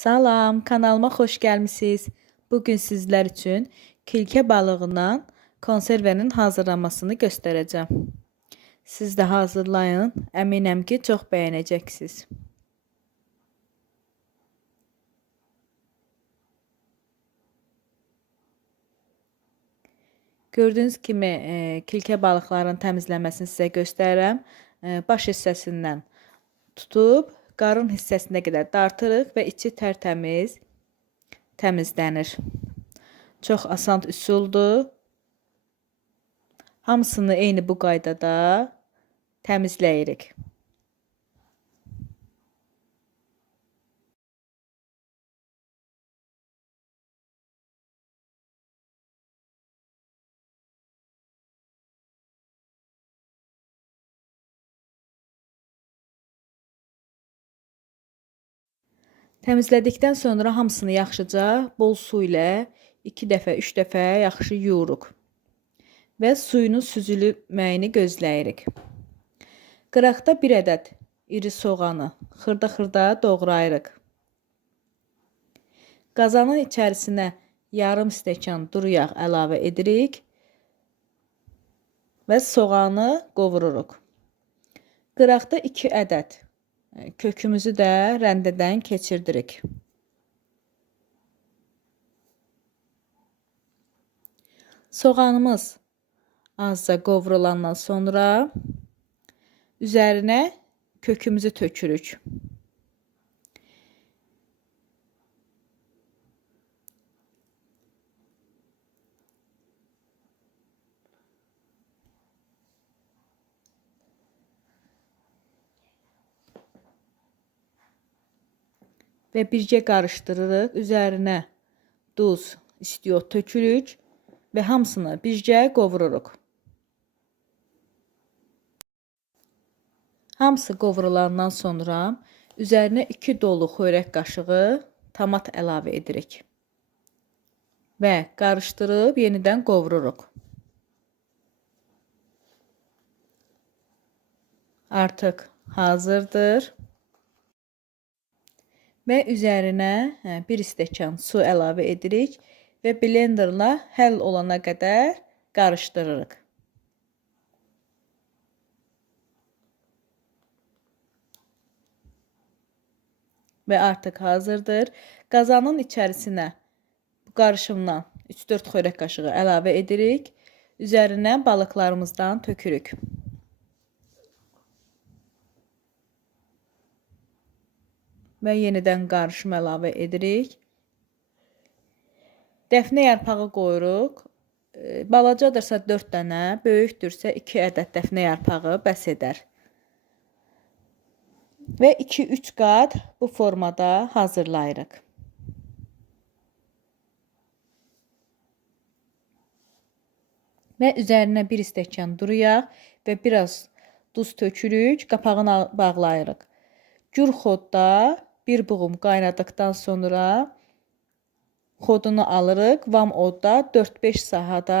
Salam, kanalıma xoş gəlmisiniz. Bu gün sizlər üçün kilkə balığından konservenin hazırlanmasını göstərəcəm. Siz də hazırlayın. Əminəm ki, çox bəyənəcəksiniz. Gördüyünüz kimi e, kilkə balıqların təmizlənməsini sizə göstərirəm. E, baş hissəsindən tutub qarın hissəsinə qədər dartırıq və içi tərtəmiz təmizlənir. Çox asan üsuldur. Hamısını eyni bu qaydada təmizləyirik. Təmizlədikdən sonra hamısını yaxşıca bol su ilə 2 dəfə, 3 dəfə yaxşı yuyuruq və suyunun süzülməyini gözləyirik. Qıraqda 1 ədəd iri soğanı xırda-xırda doğrayırıq. Qazanın içərisinə yarım stəkan duru yağ əlavə edirik və soğanı qovururuq. Qıraqda 2 ədəd kökümüzü də rəndədən keçirdirik. Soğanımız azca qovrulandan sonra üzərinə kökümüzü tökürük. Və bircə qarışdırırıq. Üzərinə duz, istiot tökürük və hamısını bircə qovururuq. Hamısı qovrulandan sonra üzərinə 2 dolu xörək qaşığı tomat əlavə edirik. Və qarışdırıb yenidən qovururuq. Artıq hazırdır və üzərinə hə, bir stəkan su əlavə edirik və blenderla həll olana qədər qarışdırırıq. Və artıq hazırdır. Qazanın içərisinə bu qarışımdan 3-4 xörək qaşığı əlavə edirik. Üzərinə balıqlarımızdan tökürük. Və yenidən qarışım əlavə edirik. Dəfnə yarpağı qoyuruq. E, balacadırsa 4 dənə, böyükdürsə 2 ədəd dəfnə yarpağı bəs edər. Və 2-3 qat bu formada hazırlayırıq. Və üzərinə 1 stəkan duru yağ və biraz duz tökürük, qapağını bağlayırıq. Gür bir buğum qaynadıqdan sonra xodunu alırıq, vam odda 4-5 sahada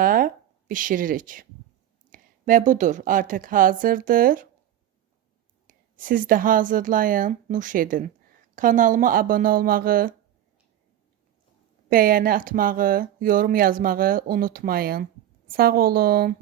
bişiririk. Və budur, artıq hazırdır. Siz də hazırlayın, nuş edin. Kanalıma abunə olmağı, bəyəni atmağı, yorum yazmağı unutmayın. Sağ olun.